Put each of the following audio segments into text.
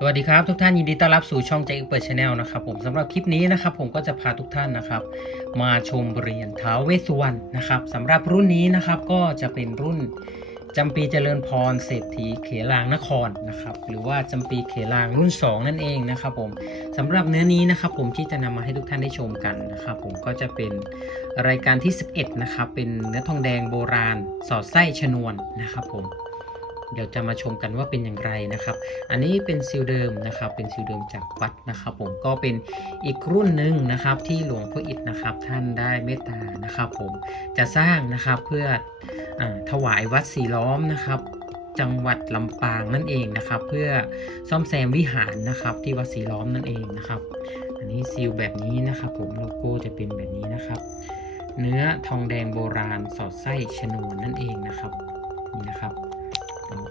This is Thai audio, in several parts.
สวัสดีครับทุกท่านยินดีต้อนรับสู่ช่องใจเปิดชาแนลนะครับผมสำหรับคลิปนี้นะครับผมก็จะพาทุกท่านนะครับ มาชมเหรียญท้าวเวสสุวรรณนะครับสำหรับรุ่นนี้นะครับก็จะเป็นรุ่นจำปีเจริญพรเศรษฐีเขลางนครนะครับหรือว่าจำปีเขลางรุ่น 2 นั่นเองนะครับผมสำหรับเนื้อนี้นะครับผมที่จะนำมาให้ทุกท่านได้ชมกันนะครับผมก็จะเป็นรายการที่ 11นะครับเป็นเนื้อทองแดงโบราณ สอดไส้ชนวนนะครับผม เดี๋ยวจะมาชมกันว่าเป็นอย่างไรนะครับ อันนี้เป็นซิลเดิมนะครับ เป็นซิลเดิมจากวัดนะครับ ผมก็เป็นอีกรุ่นหนึ่งนะครับ ที่หลวงพ่ออิฐนะครับ ท่านได้เมตตานะครับ ผมจะสร้างนะครับเพื่ออถวายวัดสีล้อมนะครับจังหวัดลำปางนั่นเองนะครับ เพื่อซ่อมแซมวิหารนะครับ ที่วัดสีล้อมนั่นเองนะครับ อันนี้ซีลแบบนี้นะครับ ผมโลโก้จะเป็นแบบนี้นะครับ เนื้อทองแดงโบราณสอดไส้ชนวนนั่นเองนะครับนี่นะครับ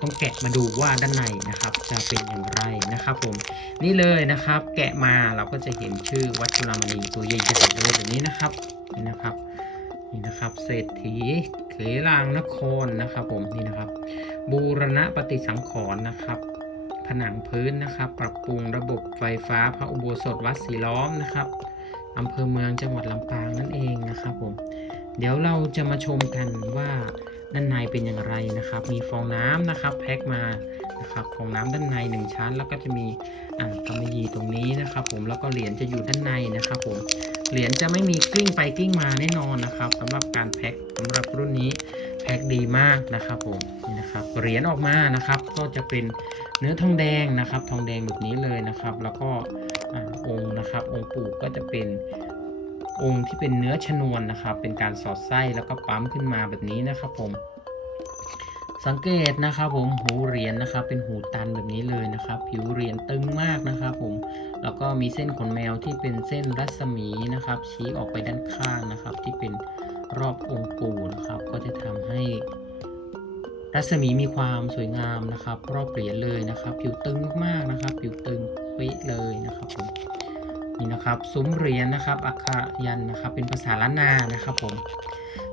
ต้องแกะมาดูว่าด้านในนะครับ จะเป็นอย่างไรนะครับผมนี่เลยนะครับ แกะมาเราก็จะเห็นชื่อวัดจุฬามณีตัวใหญ่ๆเลยแบบนี้นะครับนี่นะครับนี่นะครับ เศรษฐีเขลางนครนะครับ ผมนี่นะครับ บูรณะปฏิสังขรณ์นะครับผนังพื้นนะครับ ปรับปรุงระบบไฟฟ้าพระอุโบสถวัดสีล้อมนะครับอำเภอเมืองจังหวัดลำปางนั่นเองนะครับผมเดี๋ยวเราจะมาชมกันว่า ด้านในเป็นอย่างไรนะครับ มีฟองน้ำนะครับ แพ็คมานะครับฟองน้ำด้านใน 1 ชั้น แล้วก็จะมีอ่ากำมะหยี่ตรงนี้นะครับ ผมแล้วก็เหรียญจะอยู่ด้านในนะครับผมเหรียญจะไม่มีกลิ้งไปกลิ้งมาแน่นอนนะครับสำหรับการแพ็คสำหรับรุ่นนี้แพ็คดีมากนะครับผมนี่นะครับเหรียญออกมานะครับ ก็จะเป็นเนื้อทองแดงนะครับ ทองแดงแบบนี้เลยนะครับ แล้วก็อองค์นะครับองค์ปู่ก็จะเป็น องค์ที่เป็นเนื้อชนวนนะครับ เป็นการสอดไส้แล้วก็ปั๊มขึ้นมาแบบนี้นะครับผม สังเกตนะครับผมหูเหรียญนะครับ เป็นหูตันแบบนี้เลยนะครับ ผิวเหรียญตึงมากนะครับผม แล้วก็มีเส้นขนแมวที่เป็นเส้นรัศมีนะครับ ชี้ออกไปด้านข้างนะครับ ที่เป็นรอบองค์ปู่นะครับ ก็จะทำให้รัศมีมีความสวยงามนะครับ รอบเหรียญเลยนะครับ ผิวตึงมากๆนะครับ ผิวตึงเป๊ะเลยนะครับผม นี่นะครับซุ้มเหรียญนะครับ อักขระยันนะครับ เป็นภาษาล้านนานะครับผม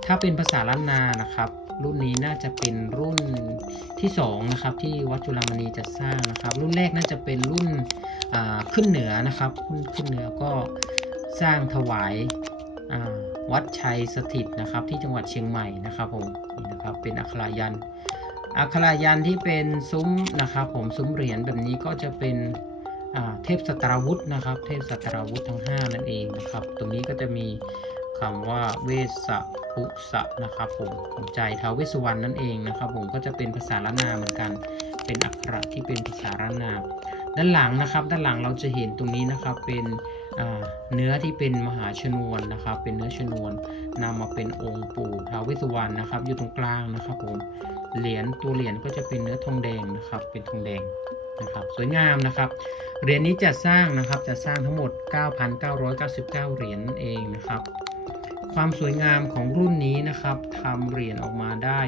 ถ้าเป็นภาษาล้านนานะครับ รุ่นนี้น่าจะเป็นรุ่นที่สองนะครับที่วัดจุฬามณีจะสร้างนะครับ รุ่นแรกน่าจะเป็นรุ่นขึ้นเหนือนะครับขึ้นขึ้นเหนือก็สร้างถวายวัดชัยสถิตนะครับ ที่จังหวัดเชียงใหม่นะครับผมนี่นะครับเป็นอักขระยันอักขระยันที่เป็นซุ้มนะครับ ผมซุ้มเหรียญแบบนี้ก็จะเป็น เทพสตราวุธนะครับ เทพสตราวุธทั้ง 5 นั่นเองนะครับ ตรงนี้ก็จะมีคำว่าเวสสะภุสะนะครับผมของใจท้าวเวสสุวรรณนั่นเองนะครับ ผมก็จะเป็นภาษาล้านนาเหมือนกัน เป็นอักขระที่เป็นภาษาล้านนา ด้านหลังนะครับ ด้านหลังเราจะเห็นตรงนี้นะครับเป็นเนื้อที่เป็นมหาชนวนนะครับ เป็นเนื้อชนวนนำมาเป็นองค์ปู่ท้าวเวสสุวรรณนะครับ อยู่ตรงกลางนะครับผมเหรียญตัวเหรียญก็จะเป็นเนื้อทองแดงนะครับ เป็นทองแดง นะครับสวยงามนะครับเหรียญนี้จะสร้างนะครับจะสร้างทั้งหมด 9,999 เหรียญเองนะครับ ความสวยงามของรุ่นนี้นะครับทำเหรียญออกมาได้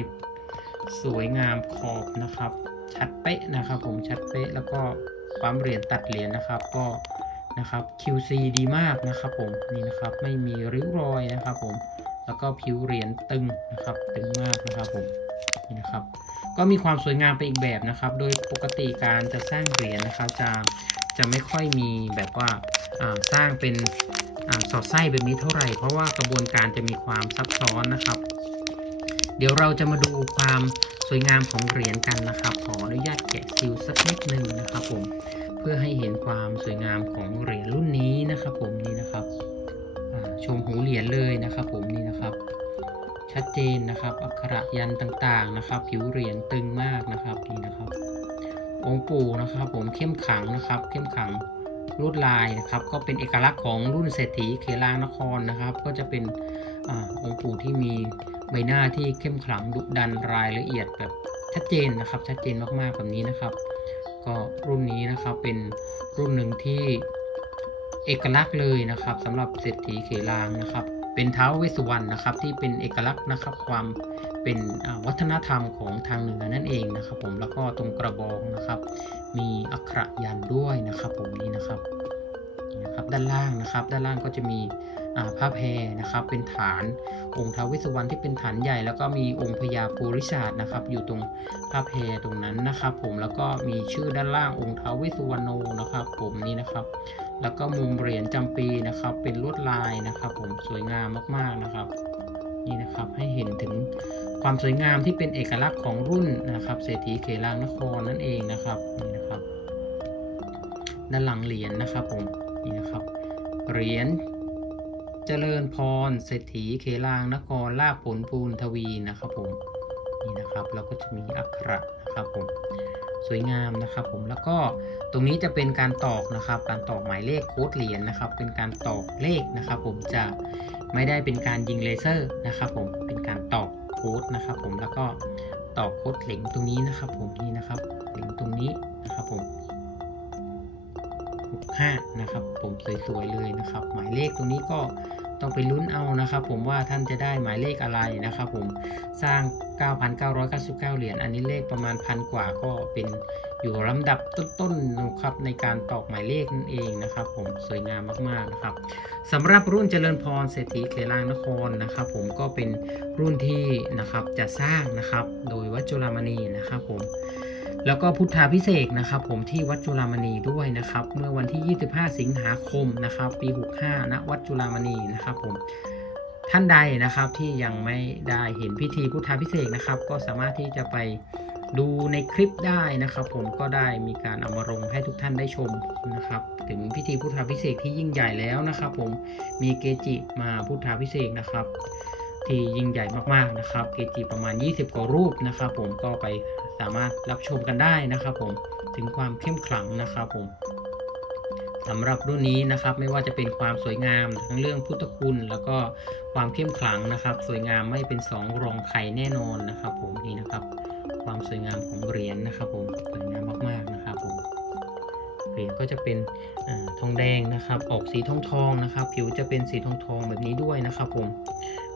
สวยงามขอบนะครับ ชัดเป๊ะนะครับผมชัดเป๊ะแล้วก็ปั๊มเหรียญตัดเหรียญนะครับก็นะครับ QC ดีมากนะครับผมนี่นะครับไม่มีริ้วรอยนะครับผมแล้วก็ผิวเหรียญตึงนะครับตึงมากนะครับผมนี่นะครับ ก็มีความสวยงามไปอีกแบบนะครับ โดยปกติการจะสร้างเหรียญนะครับจะจะไม่ค่อยมีแบบว่าาสร้างเป็นอสอดไส้แบบนี้เท่าไหร่ เพราะว่ากระบวนการจะมีความซับซ้อนนะครับ เดี๋ยวเราจะมาดูความสวยงามของเหรียญกันนะครับ ขออนุญาตแกะซิลสักนิดหนึ่งนะครับผมเพื่อให้เห็นความสวยงามของเหรียญรุ่นนี้นะครับ ผมนี่นะครับชมหูเหรียญเลยนะครับ ผมนี่นะครับ ชัดเจนนะครับ อักขระยันต่างๆนะครับ ผิวเหรียญตึงมากนะครับนี่นะครับ องค์ปู่นะครับ ผมเข้มขังนะครับ เข้มขังลวดลายนะครับ ก็เป็นเอกลักษณ์ของรุ่นเศรษฐีเขลางนครนะครับ ก็จะเป็นอองค์ปู่ที่มีใบหน้าที่เข้มขลังดุดันรายละเอียดแบบชัดเจนนะครับ ชัดเจนมากๆแบบนี้นะครับ ก็รุ่นนี้นะครับเป็นรุ่นหนึ่งที่เอกลักษณ์เลยนะครับสำหรับเศรษฐีเขลางนะครับ เป็นเท้าวเวสสุวรรณนะครับ ที่เป็นเอกลักษณ์นะครับ ความเป็นวัฒนธรรมของทางเหนือนั่นเองนะครับผมแล้วก็ตรงกระบองนะครับ มีอักขระยันด้วยนะครับ ผมนี่นะครับนะครับด้านล่างนะครับ ด้านล่างก็จะมีผ้าแพรนะครับ เป็นฐานองค์ท้าวเวสสุวรรณที่เป็นฐานใหญ่ แล้วก็มีองค์พญาปูริศาสนะครับ อยู่ตรงผ้าแพรตรงนั้นนะครับ ผมแล้วก็มีชื่อด้านล่างองค์ท้าวเวสสุวรรณโนนะครับ ผมนี่นะครับ แล้วก็มุมเหรียญจำปีนะครับ เป็นลวดลายนะครับ ผมสวยงามมากๆนะครับ นี่นะครับให้เห็นถึงความสวยงามที่เป็นเอกลักษณ์ของรุ่นนะครับเศรษฐีเขลางนครนั่นเองนะครับนี่นะครับ ด้านหลังเหรียญนะครับผมนี่นะครับเหรียญเจริญพรเศรษฐีเขลางนครลาภผลปูนทวีนะครับผมนี่นะครับ เราก็จะมีอักขระนะครับผม สวยงามนะครับผมแล้วก็ตรงนี้จะเป็นการตอกนะครับ การตอกหมายเลขโค้ดเหรียญนะครับ เป็นการตอกเลขนะครับ ผมจะไม่ได้เป็นการยิงเลเซอร์นะครับผมเป็นการตอกโค้ดนะครับผมแล้วก็ตอกโค้ดเหล็งตรงนี้นะครับ ผมนี่นะครับเหล็งตรงนี้นะครับผม65นะครับผมสวยๆเลยนะครับ หมายเลขตรงนี้ก็ ต้องไปลุ้นเอานะครับ ผมว่าท่านจะได้หมายเลขอะไรนะครับผมสร้าง 9,999 เหรียญอันนี้เลขประมาณพันกว่าก็เป็นอยู่ลำดับต้นๆนะครับในการตอกหมายเลขนั่นเองนะครับ ผมสวยงามมากๆนะครับสำหรับรุ่นเจริญพรเศรษฐีเขลางนครนะครับ ผมก็เป็นรุ่นที่นะครับจะสร้างนะครับโดยวัดจุฬามณีนะครับผม แล้วก็พุทธาพิเศษนะครับ ผมที่วัดจุฬามณีด้วยนะครับ เมื่อวันที่ 25 สิงหาคมนะครับ ปี 65ณวัดจุฬามณีนะครับ ผมท่านใดนะครับที่ยังไม่ได้เห็นพิธีพุทธาพิเศษนะครับ ก็สามารถที่จะไปดูในคลิปได้นะครับ ผมก็ได้มีการเอามาลงให้ทุกท่านได้ชมนะครับ ถึงพิธีพุทธาพิเศษที่ยิ่งใหญ่แล้วนะครับ ผมมีเกจิมาพุทธาพิเศษนะครับ ที่ยิ่งใหญ่มากๆนะครับเกจิประมาณ 20 กว่ารูปนะครับ ผมก็ไปสามารถรับชมกันได้นะครับ ผมถึงความเข้มขลังนะครับผมสำหรับรุ่นนี้นะครับไม่ว่าจะเป็นความสวยงามทั้งเรื่องพุทธคุณ แล้วก็ความเข้มขลังนะครับ สวยงามไม่เป็นสองรองใครแน่นอนนะครับ ผมนี่นะครับ ความสวยงามของเหรียญนะครับผมสวยงามมากๆนะครับผมเหรียญก็จะเป็นอทองแดงนะครับ ออกสีทองทองๆนะครับ ผิวจะเป็นสีทองทองๆแบบนี้ด้วยนะครับ ผม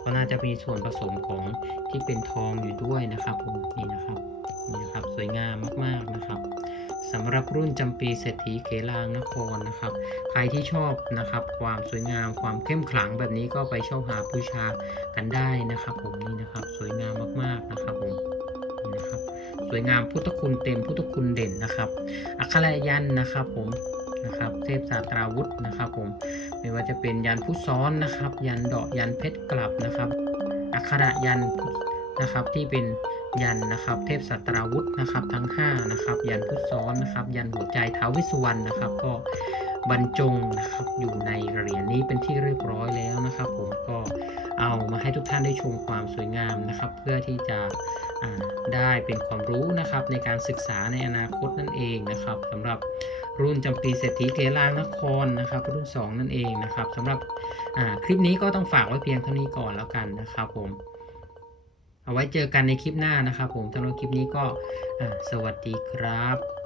ก็น่าจะมีส่วนผสมของที่เป็นทองอยู่ด้วยนะครับผมนี่นะครับนี่นะครับสวยงามมากๆนะครับสำหรับรุ่นจำปีเศรษฐีเขลางนครนะครับ ใครที่ชอบนะครับความสวยงามความเข้มขลังแบบนี้ก็ไปเช่าหาบูชากันได้นะครับ ผมนี่นะครับสวยงามมากๆนะครับผมนี่นะครับ สวยงามพุทธคุณเต็มพุทธคุณเด่นนะครับ อัคระยันนะครับผม นะครับเทพศาสตราวุธนะครับผมไม่ว่าจะเป็นยันพุทธซ้อนนะครับ ยันดอกยันเพชรกลับนะครับ อักขระยันนะครับที่เป็นยันนะครับ เทพสัตราวุธนะครับ ทั้ง5นะครับยันพุทธซ้อนนะครับ ยันหัวใจท้าววิสุวรรณนะครับ ก็บรรจงนะครับอยู่ในเหรียญนี้เป็นที่เรียบร้อยแล้วนะครับ ผมก็เอามาให้ทุกท่านได้ชมความสวยงามนะครับ เพื่อที่จะได้เป็นความรู้นะครับในการศึกษาในอนาคตนั่นเองนะครับสำหรับ รุ่นจำปีเศรษฐีเกลางนครนะครับรุ่น 2 นั่นเองนะครับสำหรับคลิปนี้ก็ต้องฝากไว้เพียงเท่านี้ก่อนแล้วกันนะครับผม เอาไว้เจอกันในคลิปหน้านะครับผมสำหรับคลิปนี้ก็สวัสดีครับ